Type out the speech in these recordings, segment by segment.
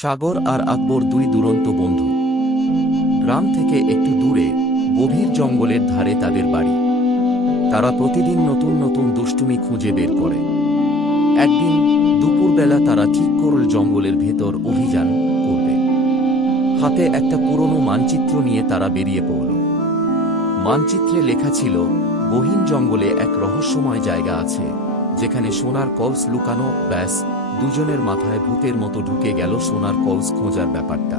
সাগর আর আকবর দুই দুরন্ত বন্ধু। গ্রাম থেকে একটু দূরে গভীর জঙ্গলের ধারে তাদের বাড়ি। তারা প্রতিদিন নতুন নতুন দুষ্টুমি খুঁজে বের করে। একদিন দুপুরবেলা তারা ঠিক করল জঙ্গলের ভেতর অভিযান করবে। হাতে একটা পুরনো মানচিত্র নিয়ে তারা বেরিয়ে পড়ল। মানচিত্রে লেখা ছিল, গহীন জঙ্গলে এক রহস্যময় জায়গা আছে, যেখানে সোনার কলস লুকানো। ব্যাস, দুজনের মাথায় ভূতের মতো ঢুকে গেল সোনার কলস খোঁজার ব্যাপারটা।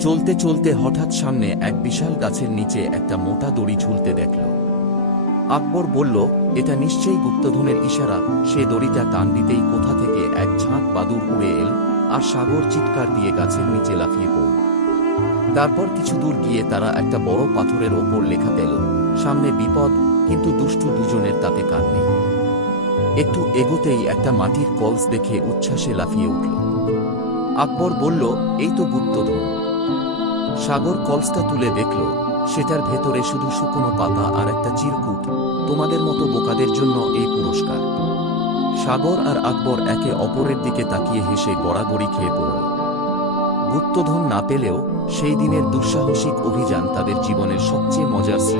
চলতে চলতে হঠাৎ সামনে এক বিশাল গাছের নিচে একটা মোটা দড়ি ঝুলতে দেখল। আকবর বলল, এটা নিশ্চয়ই গুপ্তধনের ইশারা। সে দড়িটা টান দিতেই কোথা থেকে এক ঝাঁক বাদুড় উড়ে এল, আর সাগর চিৎকার দিয়ে গাছের নিচে লাফিয়ে পড়ল। তারপর কিছু দূর গিয়ে তারা একটা বড় পাথরের ওপর লেখা পেল, সামনে বিপদ, কিন্তু দুষ্টু দুজনের তাতে কান নেই। একটু এগোতেই একটা মাটির কলস দেখে উচ্ছ্বাসে লাফিয়ে উঠল। আকবর বলল, এই তো গুপ্তধন। সাগর কলসটা তুলে দেখল, সেটার ভেতরে শুধু শুকনো পাতা আর একটা চিরকুট। তোমাদের মতো বোকাদের জন্য এই পুরস্কার। সাগর আর আকবর একে অপরের দিকে তাকিয়ে হেসে গড়াগড়ি খেয়ে পড়ল। গুপ্তধন না পেলেও সেই দিনের দুঃসাহসিক অভিযান তাদের জীবনের সবচেয়ে মজার স্মৃতি।